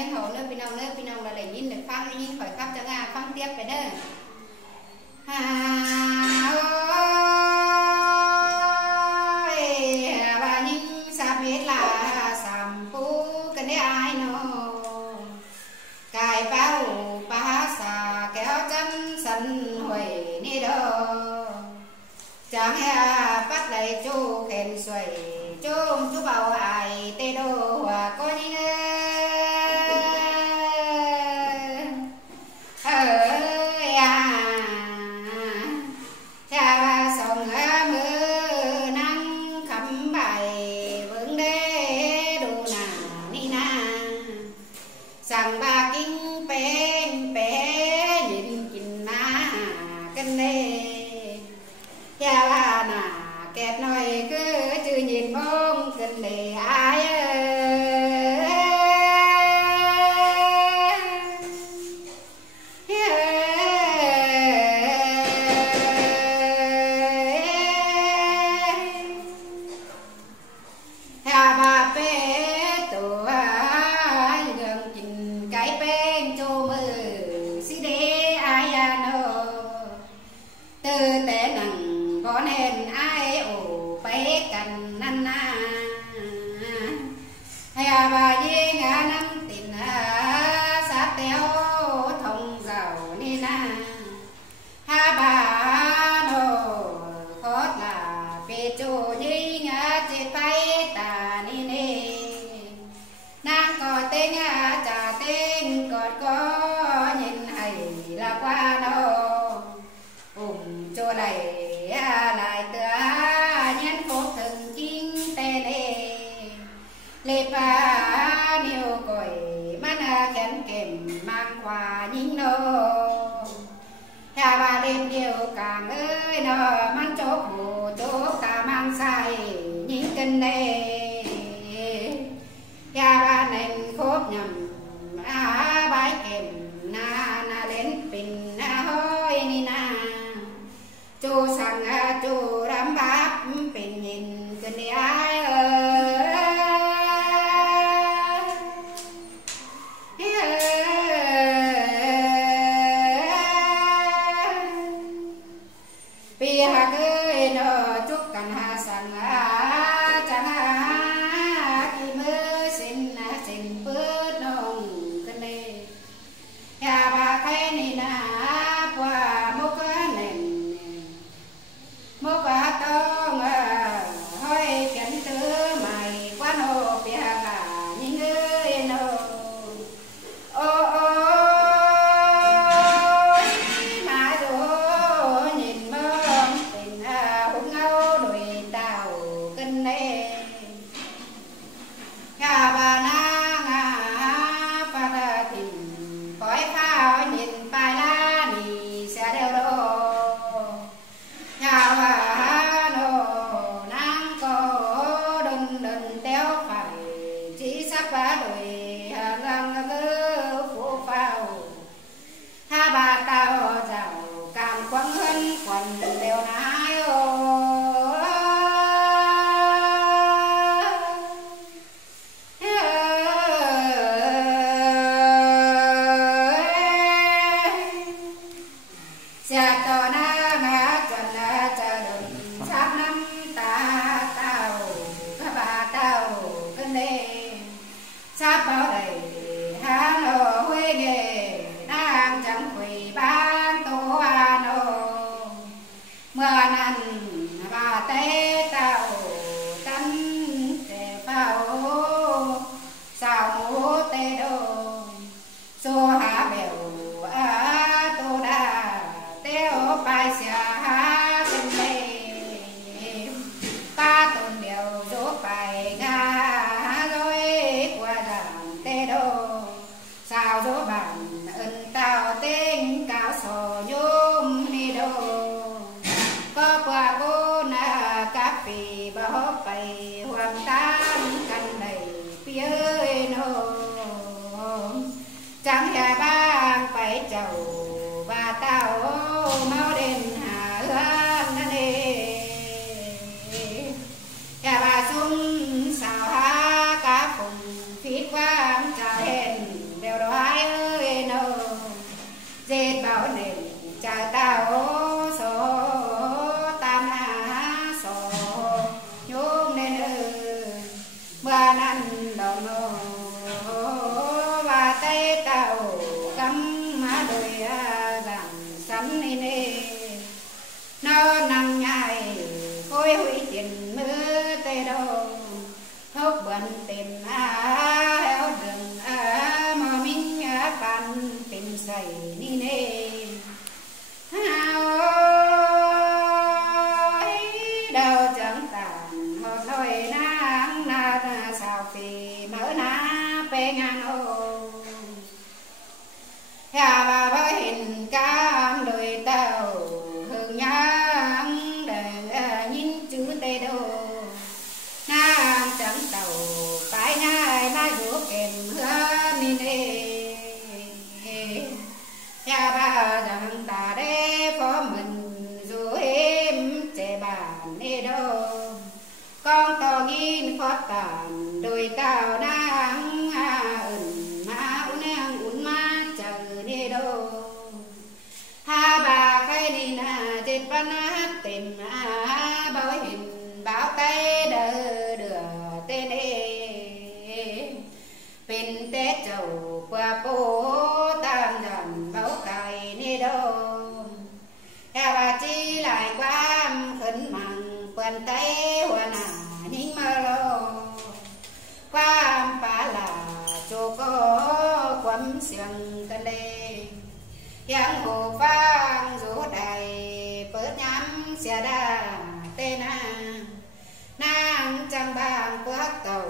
ยังเขาเนื้อพี่น้องเราได้ยินได้ฟังได้ยินข่อยครับจะงาฟังเทียบไปเด้อฮ่าโอ้ยว่ายิ่งสาบเม็ดลาสามปูกันได้อายโนกายเป้าปาสาแก้วจันสันหวยนี่เด้อจังให้bắt lại chú khen xuôi chú bảo ai tê đô hòa có những ơi à cha sông mưa nắng khắm bài vững đê đồ nà ni na sang ba kinh bé nhìn nhìn na cân đê cha ba nà kẹt nói cứ chưa nhìn mong tình để ai bà bé tụi gần chỉnh cái bên cho mơ xí đế ai nó từ té nặng có nên ai ổ bé cần năn na hay bà dê ngã năm tình sát téo thông giàu ni na ha bà nô khó là về chỗ dê ngã chế tay ta ni nê nàng có tên trả tên cọt có nhìn hay là qua đâu cho đầy lại tựa nhân phố thường chính tê đê lê pha nhiều còi mắt kén kèm mang quà nhính nô hà bà đêm điều càng ơi nó mang chốt hồ chốt ta mang sai nhính kinh đê hà bà nền khốp nhầm bái kèm na đến bình hôi ni na chú sang chú đám bắp bình nhìn gần đi ai bia cái nó chúc cần hà sang chẳng khi mơ xin bớt nông cái này nhà bà cái này na qua một cái nền một cái tông hơi cảnh tư mày quá nô bia cả những người nô ô mà đồ nhìn mơ tình hút ngâu đuổi tàu kinh nê nhà bà na bà tình cõi phao nhìn bài la nì sẽ đeo đồ nhà bà nô nàng có đừng téo phải chỉ sắp bà đuổi răng ngơ phố phao ha bà tao giàu càng quăng hơn quần đều nái xa to na ngã trần cha đừng sắp năm ta tao các bà tao cân đê sắp bao đầy hà nội huế đề đang chẳng quỳ ban tô hà nội mưa năn bà tế tao tấn tề phao sao mũ tê đô xô hạ bèo tô đà téo bài xa bên đây ta tồn điều dỗ bài nga rồi qua đàn tê đô sao dỗ bản ơn tao tên cao sổ nhôm ni đô có qua vô na cà phê bao bày hoàn tan căn đầy phía nô chẳng nhà bang phải chầu và tao mau đến hà hương nê nhà bà xuân sao ha cá phùng phít quang trà hèn hốc bận tìm héo đường mò minh bàn tìm sậy ni nê đâu chẳng tàn hồ nói nắng na sao phi mở na pe ngang ô hà bà bá hình cam đôi tàu hương nhang để nhìn chữ tê đô nam chẳng tàu cái nhai mai rủ kèm hương ni nê hà bà rằng ta đế phó mình dù em trẻ bàn nê đô con to nghìn phó tàn đôi tàu đang ẩn ma uốn ma chờ nê đô ha bà khai đi na trên văn tìm báo hình báo tay đỡ đưa tên ê bên tết chầu qua phố tam dần báo cài nê đô ha bà chi lại quam khấn mằng quần tay hoa nà nín mơ lô quam phá là chỗ có quắm xiềng tân đê giang hồ vang rủ đầy bớt nhắm xe đa tên nàng chẳng bằng quát tàu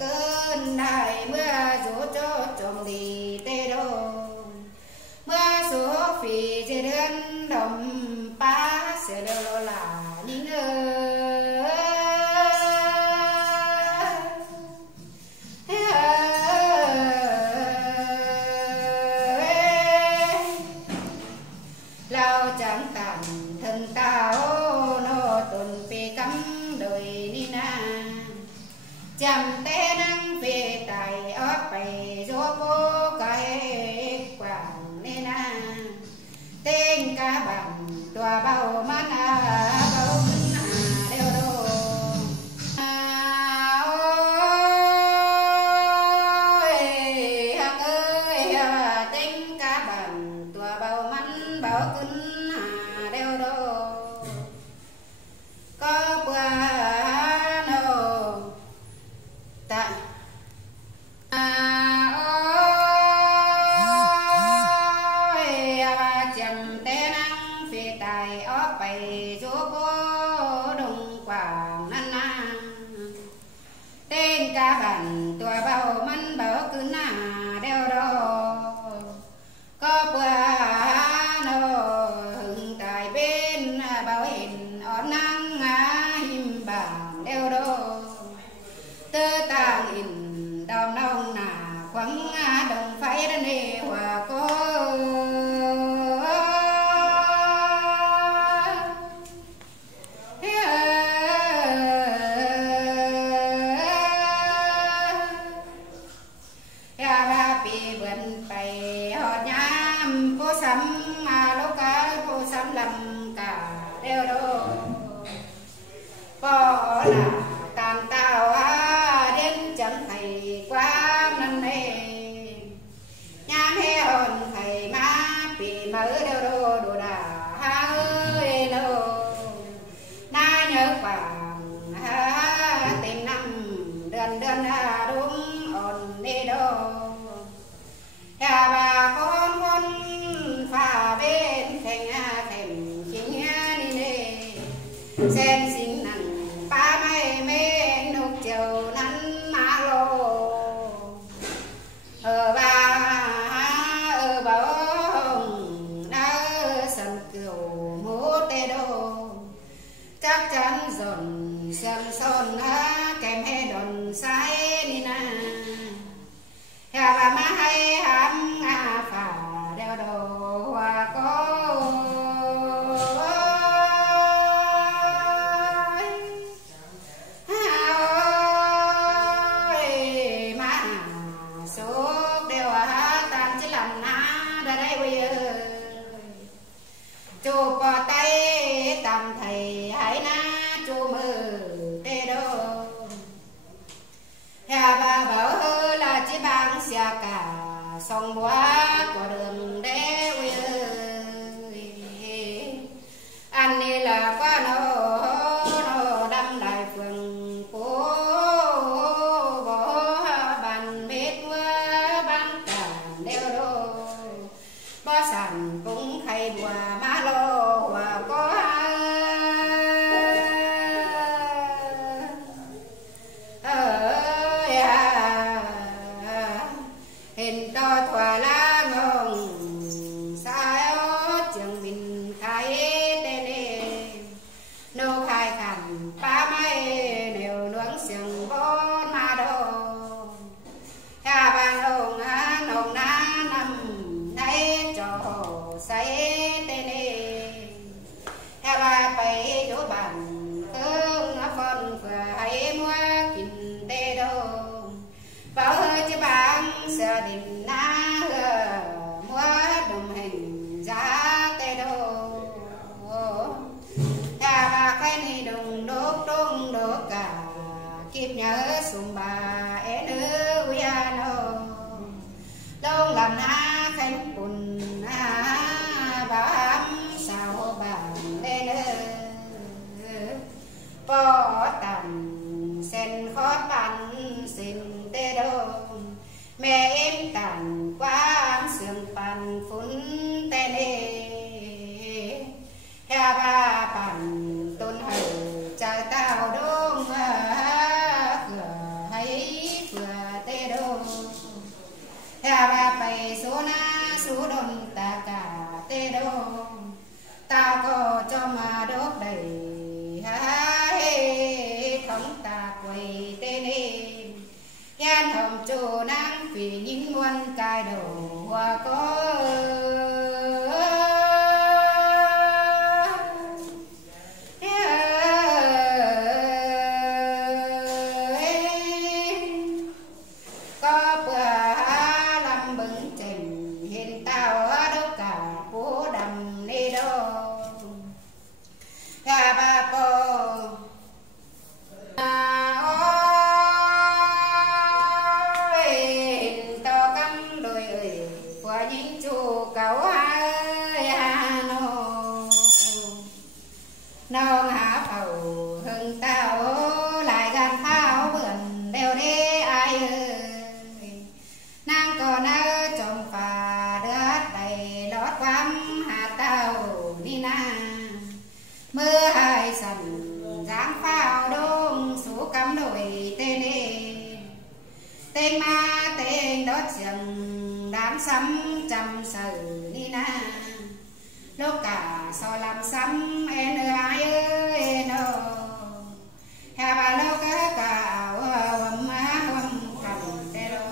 cơn đại mưa rủ cho chồng đi tê đô mưa số phì trên đơn đồng ba sẽ đâu là những lao chẳng tàn thân tao nó tuần phê cắm đời ni na chăm té năng về tài ớt bày gió vô cái quảng nê na tên cá bằng tòa bao mắt bao đeo đô ôi hạc ơi tên cá bằng tòa bao mắt bao cưng đeo đô có bữa nô ta chầm té năng phi tài ó bày số bố đông quảng năn na tên ca bản tua bao mắn bảo cứ na đeo đô có bữa nô hưng tài bên bảo hình ổn năng him bản đeo đô tơ tàng in đòn đông nà quăng đồng phải đến nề hòa cô đeo đô có là tam tao đến chẳng thầy quá năm nay nhám he hồn thầy má bị mở đeo đô đồ đà ơi lô na nhớ quảng tình năm đơn đơn đúng ổn đi đô nhà bà con pha bên thành thèm chính đi nè sen xin nặng ba mấy mê nục chiều nắn má lô ở ba ở bảo hồng đã sân kiều mô tê đô chắc chắn dồn xem son kèm he đồn sai đi na nhà bà má hay hám phà đeo đồ hoa có má số đeo tan chứ làm ná ra đây bây giờ chụp vào tay tầm thầy hãy na chụp mơ tê đô nhà bà bảo hơ là chỉ bằng xe cả sông quá của đường đế ơi anh đi là quá nô đâm đại phường phố bình na mua đồng hình giá tê đô nhà bà cái này đồng đốt đông đốt cả kịp nhớ sùng bà é nữ quý ano đông làm na khánh bùn bám sao bàn đê nữ bỏ tầm sen khó bắn xin tê đô mẹ em tàn qua sương bàn phun tê nê ha ba bàn tôn hầu chờ tao đông cửa hay cửa tê đô ha ba bày số na số đồn ta cả tê đô ta có cho mà đốt đầy không ta quay tê nê gian hồng trù nắng vì những muôn cài đồ hoa có bữa làm bưng trình hiện tao đâu cả phố đầm nê đô ga ba po những chú cậu ơi hà nông hạ phầu hưng tao lại gan thao vườn đều đê ai ơi nàng còn ở trong phà đất đầy lót quắm hạ tao đi na mưa hai sần dáng phao đông số cắm đồi tên đê tên ma tên đốt rừng đám sắm trăm sự đi na lúc cả so làm sắm em ai ơi nó hà bà lâu cả quầm cầm tê đô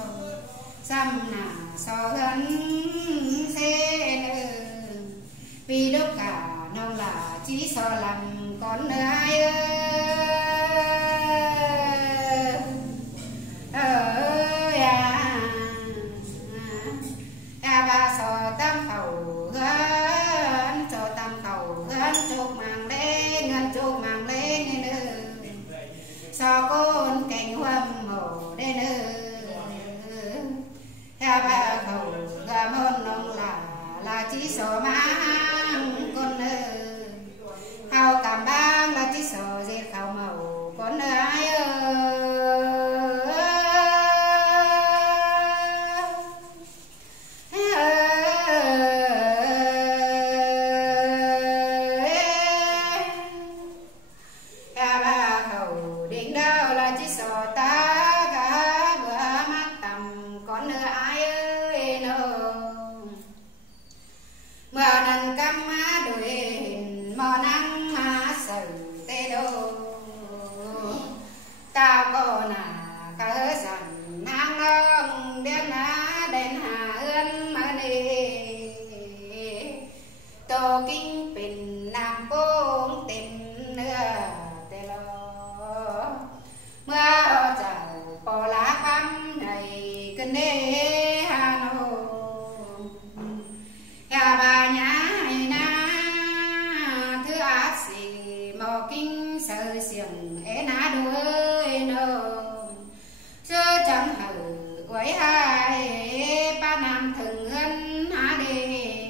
xăm nà so hấn xe vì lúc cả nông là chỉ so làm con ai ơi ba so tam khẩu hên cho tam khẩu hên chúc mang lên ngân chúc mang lên nữa so con cành hoâm mồ đê nữa theo ba khẩu gà môn nông là chỉ so mang con nữa hào cảm bang là chỉ so dệt khẩu màu con ai tao có nà cỡ rằng nang nông đen ná đen hà ươn mà nê tô kinh bình nam bông tìm nữa tê lo mưa chào bò lá băm này cơn đê hà nô hà bà nhá na thứ ác xì mò kinh sơ xiềng é ná đuôi nô sơ chẳng hở quấy hai ba nam thường ân há đê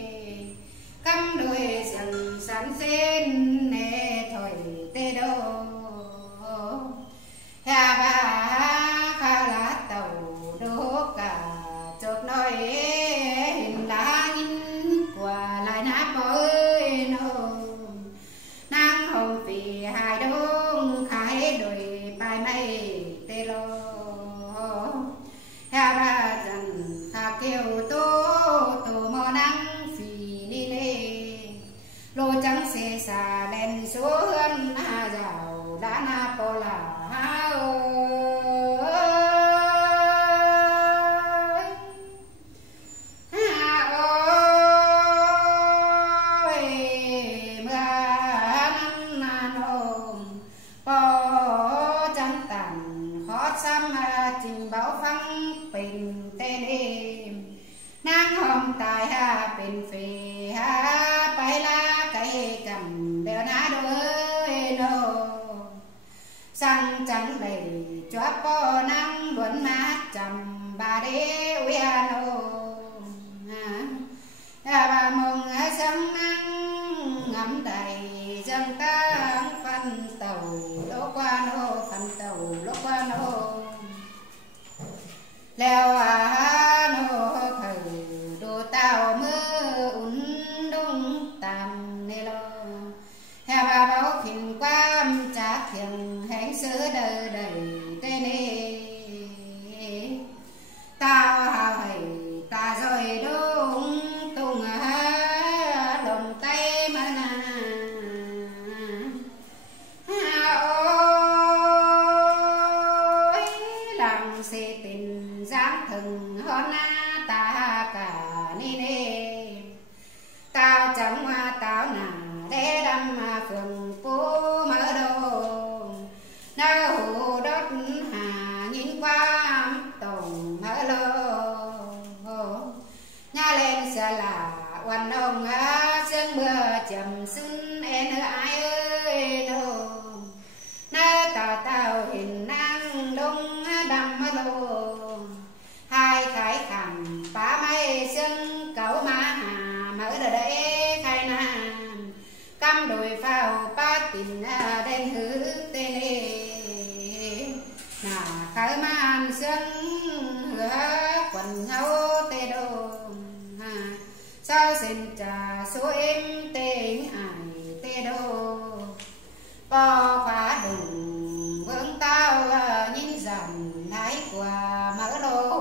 cắm đuôi dần sẵn xin nè thổi tê đô hà bà khá lá tàu đô cả chốt nói hình lá nhìn qua lại nát bối nô nắng hồng vì hai đông khai đôi bài mây tê lô hà ba dần khá kêu tô mò nắng vì đi nê lô trắng xê xà đèn số hân hà dạo đã na bò là hà xăm trình báo phăng bình tên đi chóp po năng luận mát chầm bà đế uiano bà mừng sân năng ngắm đầy dân tăng phân tàu lỗ qua nô phân tàu lỗ qua nô leo nô thử đồ tàu mưa ún đông tàn nê lo hè bà báo khinh quam trả thiền hẹn sứ đời đầy tê nê tao hài ta rồi đông tung lồng tay mà na ôi làm xì tình dáng thừng hơn ta cả ni nê tao chẳng hoa tao nà để đâm phường phố mở đồ nơi hồ đất hà nhìn qua tổng mở lô nhà lên sẽ là quan ông sương mưa chầm xuân em ai ơi nô nơi tao tao hình năng đông đâm lô hai khải khẳng phá mây sưng cậu má hà mở đời đấy khai nam cam đồi phao ba tình đen hứ tê nê nà khởi man sưng hứa quần hấu tê đô sao xin trà số em tên ai tê đô po khóa đùng vững tao nhìn dần thái quả mở lô